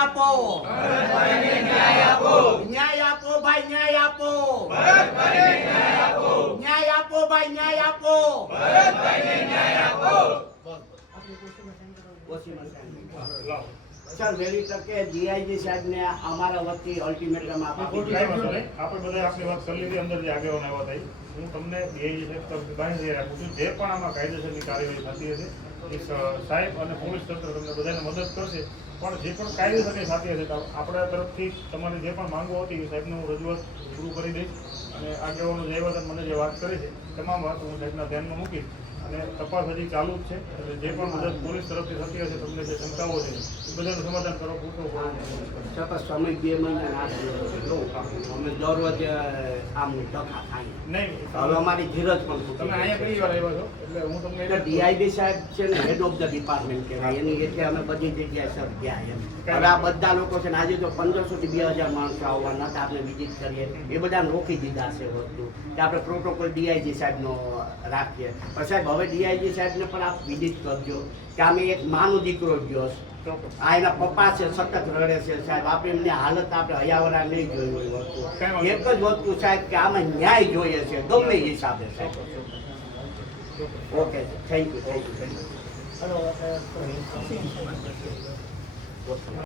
આપો, ન્યાય આપો ભાઈ, ન્યાય આપો, ન્યાય આપો ભાઈ, ન્યાય આપો. સર વહેલી તકે ડીઆઈજી સાહેબને અમારા વતી અલ્ટિમેટમ આપી આપણે બધા આપણી વાત કરી લીધી. અંદર જે આગેવાનો આવ્યા હતા હું તમને ડીઆઈજી સાહેબ તરફથી બાંધી રાખું છું. જે પણ આમાં કાયદેસરની કાર્યવાહી થતી હશે એ સાહેબ અને પોલીસ તંત્ર તમને બધાને મદદ કરશે. પણ જે પણ કાયદેસરની થતી હશે તો આપણા તરફથી તમારી જે પણ માંગો હતી એ સાહેબને હું રજૂઆત પૂરું કરી દઈશ. અને આગેવાનો જે આવ્યા મને જે વાત કરી છે તમામ વાત હું સાહેબના ધ્યાનમાં મૂકીશ. અને તપાસ હજી ચાલુ જ છે. એટલે જે પણ મદદ પોલીસ તરફથી થતી હશે તમને જે શંકાઓ છે એ બધાનું સમાધાન કરો પૂરતો છતાં સમય 2 મહિના અમે દરરોજ આમ ટકા થાય નહીં. હવે અમારી ધીરજ પણ તમે અહીંયા કઈ વાર આવ્યા છો એટલે હું તમને ડીઆઈબી સાહેબ છે ને હેડ ઓફ ધ ડિપાર્ટમેન્ટ કહેવાય એની એટલે અમે બધી જગ્યાએ સર ગયા એમ. હવે આ બધા લોકો છે ને આજે તો 1500 થી 2000 માણસો આવવાના હતા. આપણે વિઝિટ કરીએ એ બધાને રોકી દીધા છે વસ્તુ કે આપણે પ્રોટોકોલ ડીઆઈજી સાહેબનો રાખીએ. પણ સાહેબ હવે ડીઆઈજી સાહેબને પણ આપ વિઝિટ કરજો કે આમે એક માનો દીકરો ગયો આ એના પપ્પા છે સતત રડે છે સાહેબ. આપણે એમની હાલત આપણે હયાવરા નહીં જોઈ હોય વસ્તુ એક જ વસ્તુ સાહેબ કે આમાં ન્યાય જોઈએ છે ગમે એ હિસાબે સાહેબ. Okay thank you.